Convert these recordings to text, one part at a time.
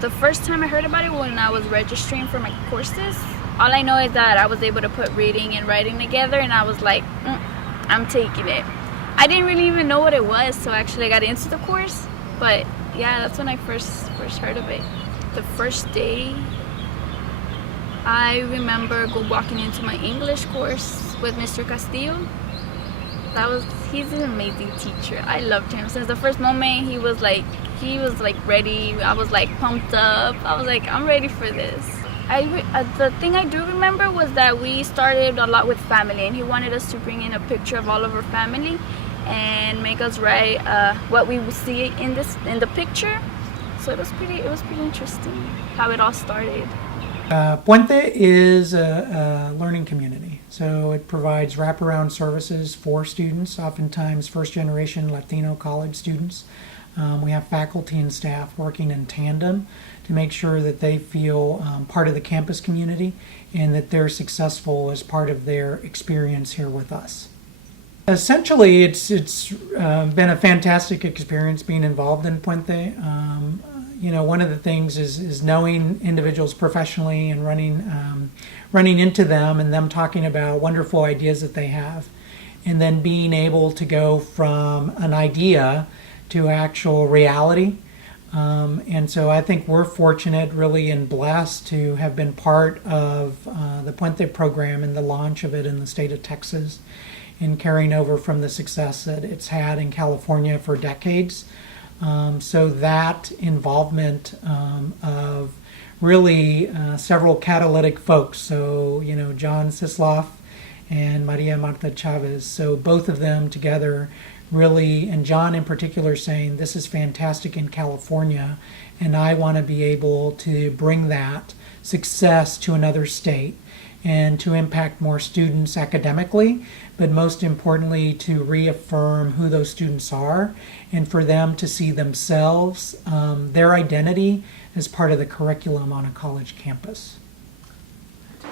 The first time I heard about it when I was registering for my courses. All I know is that I was able to put reading and writing together, and I was like, I'm taking it. I didn't really even know what it was, so actually I got into the course. But yeah, that's when I first heard of it. The first day, I remember walking into my English course with Mr. Castillo. He's an amazing teacher. I loved him since the first moment. He was like ready. I was like pumped up. I was like, I'm ready for this. The thing I do remember was that we started a lot with family, and he wanted us to bring in a picture of all of our family and make us write what we would see in the picture. So it was pretty interesting how it all started. Puente is a learning community, so it provides wraparound services for students, oftentimes first-generation Latino college students. We have faculty and staff working in tandem to make sure that they feel part of the campus community and that they're successful as part of their experience here with us. Essentially, it's been a fantastic experience being involved in Puente. One of the things is knowing individuals professionally and running into them and them talking about wonderful ideas that they have, and then being able to go from an idea to actual reality. And so I think we're fortunate really and blessed to have been part of the Puente program and the launch of it in the state of Texas, and carrying over from the success that it's had in California for decades. So that involvement of really several catalytic folks, so John Sisloff and Maria Marta Chavez, so both of them together really, and John in particular, saying this is fantastic in California and I want to be able to bring that success to another state and to impact more students academically, but most importantly to reaffirm who those students are and for them to see themselves, their identity as part of the curriculum on a college campus.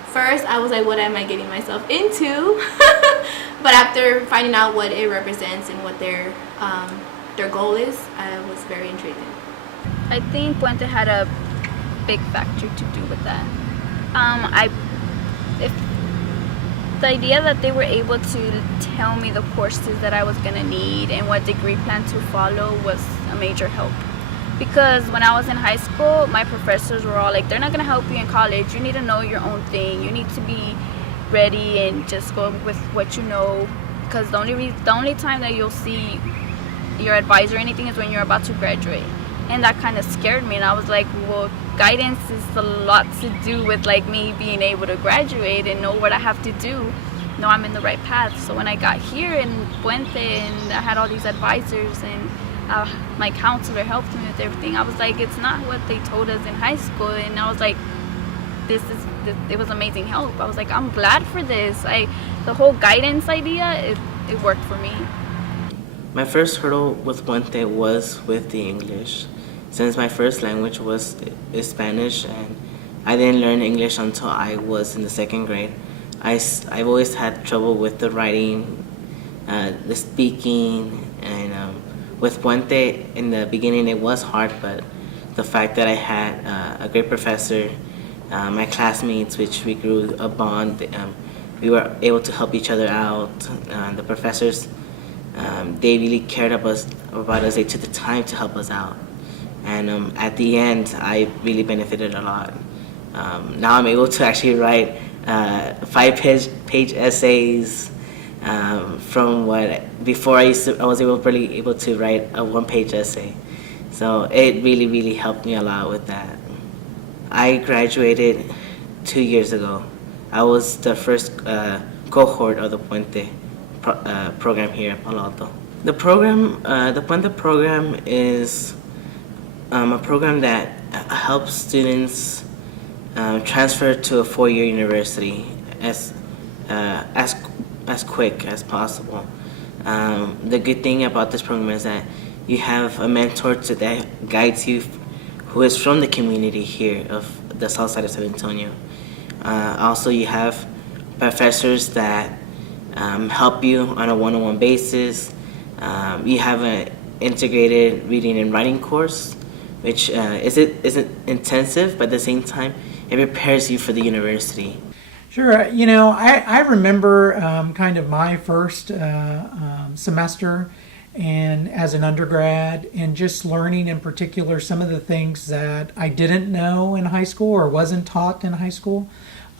First, I was like, what am I getting myself into? But after finding out what it represents and what their goal is, I was very intrigued. I think Puente had a big factor to do with that. The idea that they were able to tell me the courses that I was going to need and what degree plan to follow was a major help. Because when I was in high school, my professors were all like, they're not going to help you in college. You need to know your own thing. You need to be ready and just go with what you know. Because the only time that you'll see your advisor or anything is when you're about to graduate. And that kind of scared me. And I was like, well, guidance is a lot to do with like me being able to graduate and know what I have to do. Know I'm in the right path. So when I got here in Puente and I had all these advisors and my counselor helped me with everything, I was like, it's not what they told us in high school. And I was like, it was amazing help. I was like, I'm glad for this. The whole guidance idea, it worked for me. My first hurdle with Puente was with the English. Since my first language is Spanish, and I didn't learn English until I was in the second grade, I've always had trouble with the writing, the speaking, and with Puente in the beginning it was hard, but the fact that I had a great professor, my classmates, which we grew a bond, we were able to help each other out. The professors, they really cared about us. They took the time to help us out. And at the end, I really benefited a lot. Now I'm able to actually write 5-page essays from what before I was barely able to write a 1-page essay. So it really, really helped me a lot with that. I graduated 2 years ago. I was the first cohort of the Puente program here at Palo Alto. The Puente program is a program that helps students transfer to a 4-year university as quick as possible. The good thing about this program is that you have a mentor that guides you, who is from the community here of the south side of San Antonio. Also, you have professors that help you on a one-on-one basis. You have an integrated reading and writing course, which isn't intensive, but at the same time, it prepares you for the university. Sure. You know, I remember kind of my first semester and as an undergrad, and just learning in particular some of the things that I didn't know in high school or wasn't taught in high school,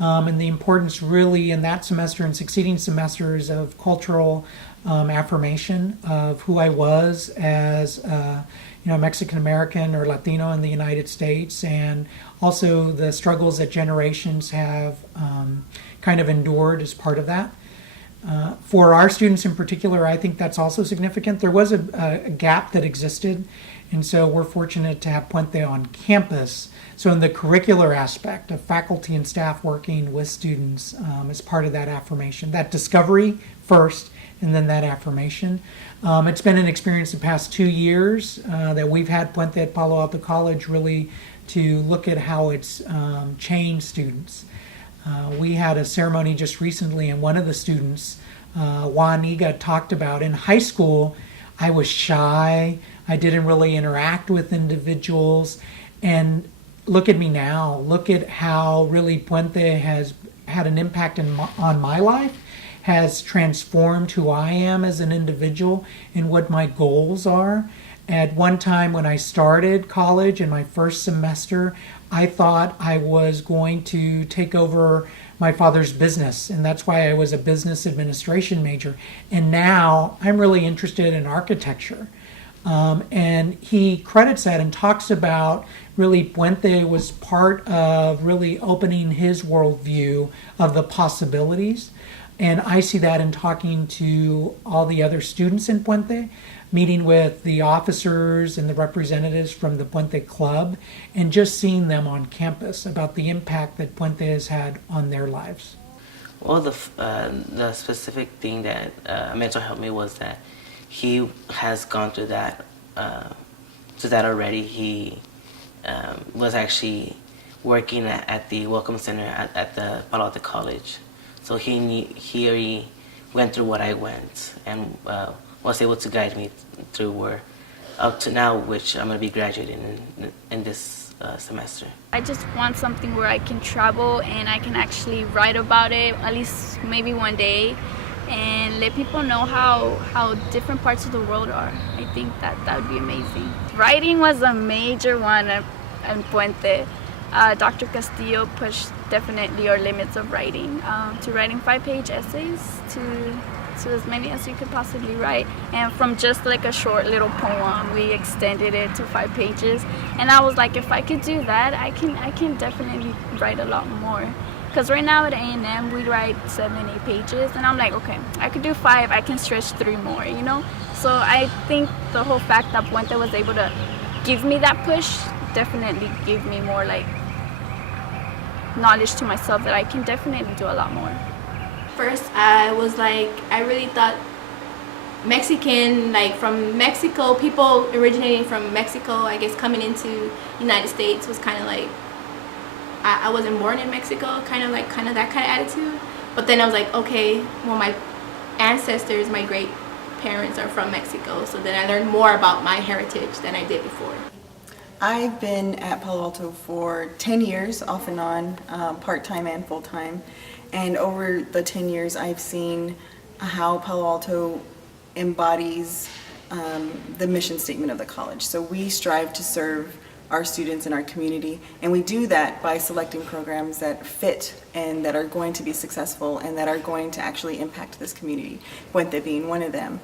and the importance really in that semester and succeeding semesters of cultural affirmation of who I was as Mexican American or Latino in the United States, and also the struggles that generations have kind of endured as part of that. For our students in particular, I think that's also significant. There was a gap that existed, and so we're fortunate to have Puente on campus. So in the curricular aspect of faculty and staff working with students as part of that affirmation, that discovery first, and then that affirmation. It's been an experience the past 2 years that we've had Puente at Palo Alto College really to look at how it's changed students. We had a ceremony just recently, and one of the students, Juan Iga, talked about in high school, I was shy, I didn't really interact with individuals, and look at me now. Look at how really Puente has had an impact on my life, has transformed who I am as an individual and what my goals are. At one time when I started college in my first semester, I thought I was going to take over my father's business, and that's why I was a business administration major. And now I'm really interested in architecture. And he credits that and talks about really Puente was part of really opening his worldview of the possibilities. And I see that in talking to all the other students in Puente, meeting with the officers and the representatives from the Puente Club, and just seeing them on campus about the impact that Puente has had on their lives. Well, the specific thing that a mentor helped me was that he has gone through that already. He was actually working at the Welcome Center at the Palo Alto College. So he already went through what I went, and was able to guide me through where up to now, which I'm going to be graduating in this semester. I just want something where I can travel and I can actually write about it, at least maybe one day, and let people know how different parts of the world are. I think that would be amazing. Writing was a major one in Puente. Dr. Castillo pushed definitely our limits of writing, to writing 5-page essays, to as many as you could possibly write. And from just like a short little poem, we extended it to 5 pages. And I was like, if I could do that, I can definitely write a lot more. Because right now at A&M, we write 7-8 pages. And I'm like, okay, I could do 5, I can stretch 3 more, you know? So I think the whole fact that Puente was able to give me that push definitely gave me more like knowledge to myself that I can definitely do a lot more. First, I was like, I really thought Mexican, like from Mexico, people originating from Mexico, I guess coming into United States was kind of like, I wasn't born in Mexico, kind of that kind of attitude. But then I was like, okay, well, my ancestors, my great parents are from Mexico, so then I learned more about my heritage than I did before. I've been at Palo Alto for 10 years, off and on, part-time and full-time. And over the 10 years, I've seen how Palo Alto embodies the mission statement of the college. So we strive to serve our students in our community, and we do that by selecting programs that fit and that are going to be successful and that are going to actually impact this community, Puente being one of them.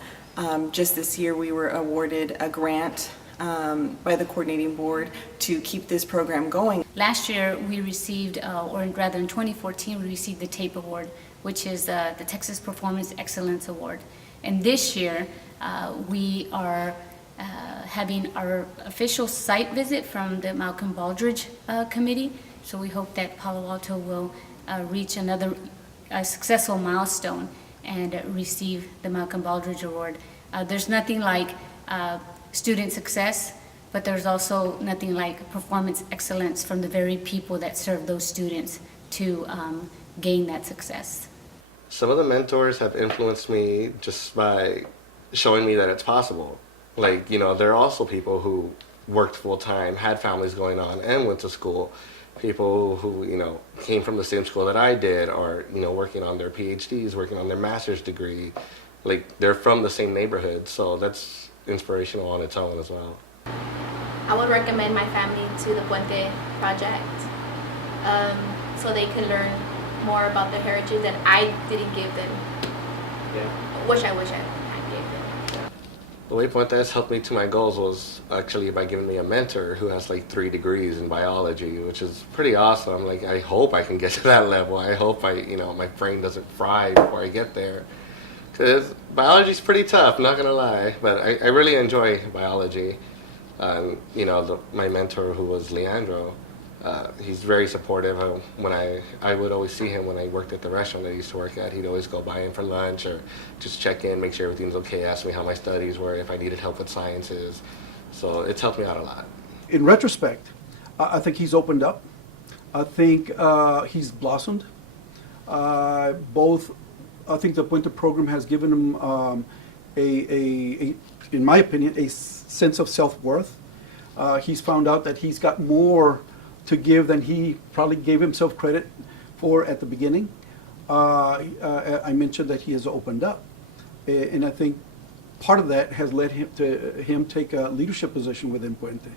Just this year, we were awarded a grant by the coordinating board to keep this program going. Last year we received, or rather in 2014, we received the TAPE Award, which is the Texas Performance Excellence Award. And this year we are having our official site visit from the Malcolm Baldrige Committee. So we hope that Palo Alto will reach another successful milestone and receive the Malcolm Baldrige Award. There's nothing like student success, but there's also nothing like performance excellence from the very people that serve those students to gain that success. Some of the mentors have influenced me just by showing me that it's possible. Like, you know, there are also people who worked full time, had families going on, and went to school. People who, came from the same school that I did are, working on their PhDs, working on their master's degree. Like, they're from the same neighborhood, so that's inspirational on its own as well. I would recommend my family to the Puente project, so they can learn more about the heritage that I didn't give them. Yeah. Wish I had gave them. The way Puente has helped me to my goals was actually by giving me a mentor who has like 3 degrees in biology, which is pretty awesome. Like, I hope I can get to that level. I hope my brain doesn't fry before I get there. Because biology is pretty tough, not gonna lie. But I really enjoy biology. My mentor, who was Leandro, he's very supportive. When I would always see him when I worked at the restaurant I used to work at. He'd always go by in for lunch or just check in, make sure everything's okay, ask me how my studies were, if I needed help with sciences. So it's helped me out a lot. In retrospect, I think he's opened up. I think he's blossomed. I think the Puente program has given him in my opinion, a sense of self-worth. He's found out that he's got more to give than he probably gave himself credit for at the beginning. I mentioned that he has opened up, and I think part of that has led him take a leadership position within Puente.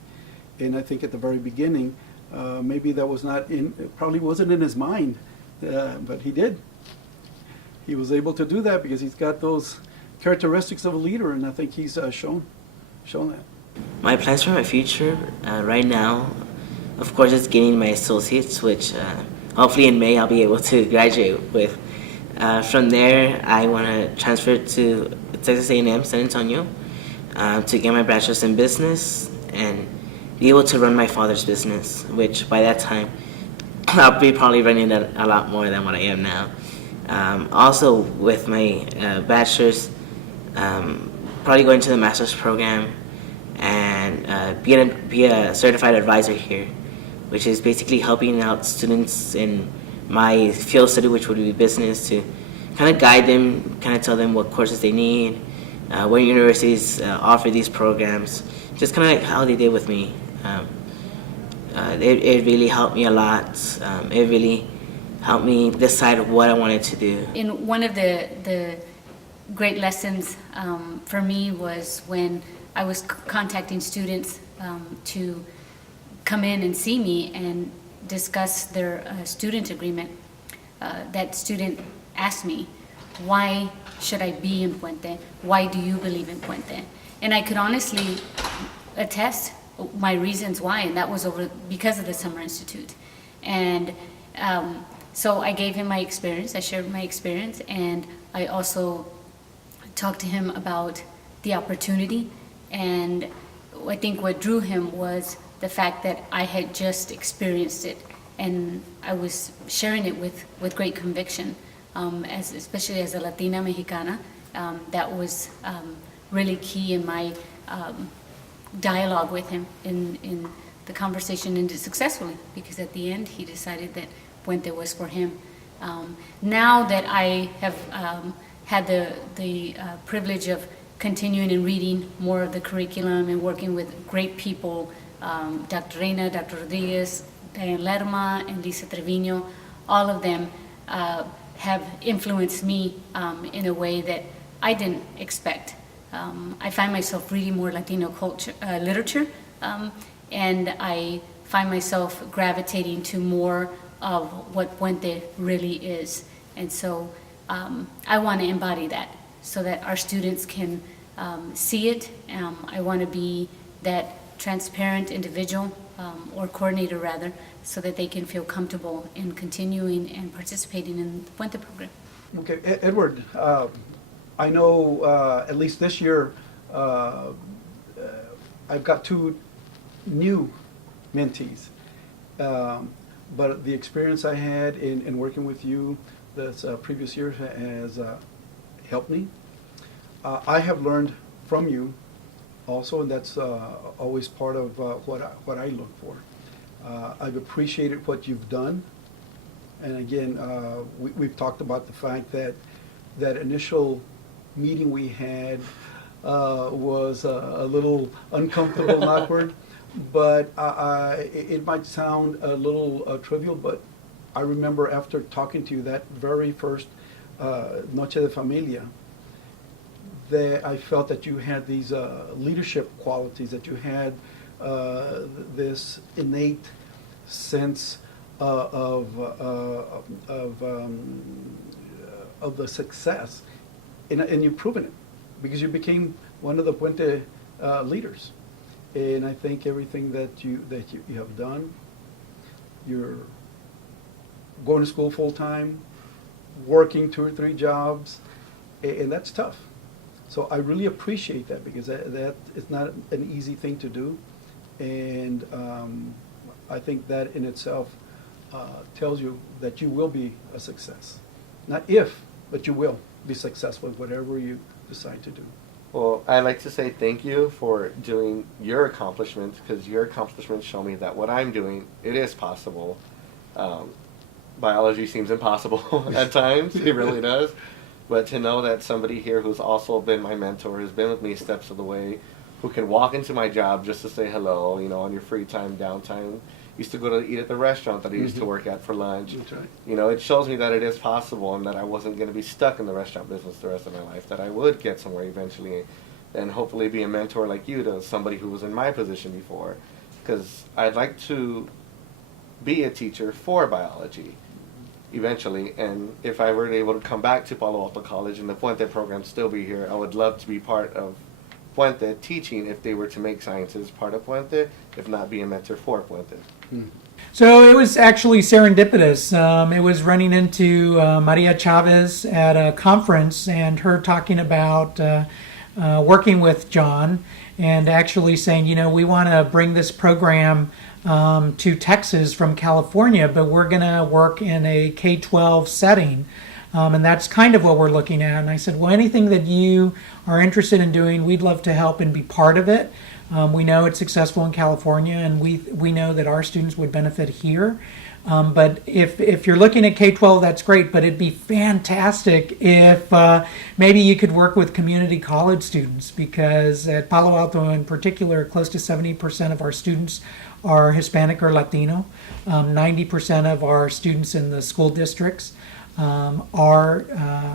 And I think at the very beginning, maybe that was probably wasn't in his mind, but he did. He was able to do that because he's got those characteristics of a leader, and I think he's shown that. My plans for my future right now, of course, is getting my associates, which hopefully in May I'll be able to graduate with. From there, I want to transfer to Texas A&M San Antonio to get my bachelor's in business and be able to run my father's business, which by that time I'll be probably running that a lot more than what I am now. Also, with my bachelor's, probably going to the master's program and be a certified advisor here, which is basically helping out students in my field study, which would be business, to kind of guide them, kind of tell them what courses they need, what universities offer these programs, just kind of like how they did with me. It really helped me a lot. It really helped me decide what I wanted to do. In one of the great lessons for me was when I was contacting students to come in and see me and discuss their student agreement. That student asked me, why should I be in Puente? Why do you believe in Puente? And I could honestly attest my reasons why, and that was because of the Summer Institute. And so I gave him my experience, I shared my experience, and I also talked to him about the opportunity. And I think what drew him was the fact that I had just experienced it, and I was sharing it with great conviction, especially as a Latina Mexicana. That was really key in my dialogue with him in the conversation, ended successfully, because at the end he decided that Puente was for him. Now that I have had the privilege of continuing and reading more of the curriculum and working with great people, Dr. Reina, Dr. Rodriguez, Diane Lerma, and Lisa Trevino, all of them have influenced me in a way that I didn't expect. I find myself reading more Latino literature, and I find myself gravitating to more of what Puente really is. And so I want to embody that so that our students can see it. I want to be that transparent individual, or coordinator rather, so that they can feel comfortable in continuing and participating in the Puente program. Okay, Edward, I know at least this year I've got 2 new mentees, but the experience I had in working with you this previous year has helped me. I have learned from you also, and that's always part of what I look for. I've appreciated what you've done, and again, we've talked about the fact that that initial meeting we had was a little uncomfortable and awkward, but it might sound a little trivial, but I remember after talking to you that very first Noche de Familia, that I felt that you had these leadership qualities, that you had this innate sense of the success, and you've proven it because you became one of the Puente leaders. And I think everything that you have done, you're going to school full time, working 2 or 3 jobs, and that's tough. So I really appreciate that because that is not an easy thing to do, and I think that in itself tells you that you will be a success. Not if, but you will be successful in whatever you decide to do. Well, I'd like to say thank you for doing your accomplishments, because your accomplishments show me that what I'm doing, it is possible. Biology seems impossible at times, it really does. But to know that somebody here who's also been my mentor, who's been with me steps of the way, who can walk into my job just to say hello, you know, on your free time, downtime. Used to go to eat at the restaurant that I used to work at for lunch. That's right. You know, it shows me that it is possible and that I wasn't going to be stuck in the restaurant business the rest of my life, that I would get somewhere eventually and hopefully be a mentor like you to somebody who was in my position before. Because I'd like to be a teacher for biology eventually, and if I were able to come back to Palo Alto College and the Puente program still be here, I would love to be part of Puente teaching if they were to make sciences part of Puente, if not be a mentor for Puente. So it was actually serendipitous. It was running into Maria Chavez at a conference and her talking about working with John and actually saying, you know, we want to bring this program to Texas from California, but we're going to work in a K-12 setting. And that's kind of what we're looking at. And I said, well, anything that you are interested in doing, we'd love to help and be part of it. We know it's successful in California, and we know that our students would benefit here. But if you're looking at K-12, that's great, but it'd be fantastic if maybe you could work with community college students, because at Palo Alto in particular, close to 70% of our students are Hispanic or Latino. 90% of our students in the school districts are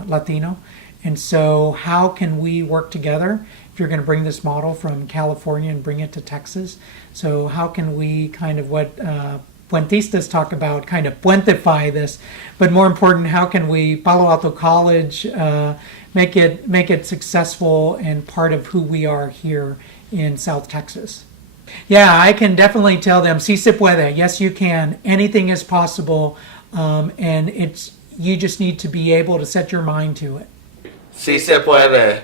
Latino. And so how can we work together if you're going to bring this model from California and bring it to Texas? So how can we kind of what Puentistas talk about, kind of puentify this, but more important, how can we, Palo Alto College, make it successful and part of who we are here in South Texas? Yeah, I can definitely tell them, si se puede, yes you can, anything is possible, and you just need to be able to set your mind to it. Si se puede.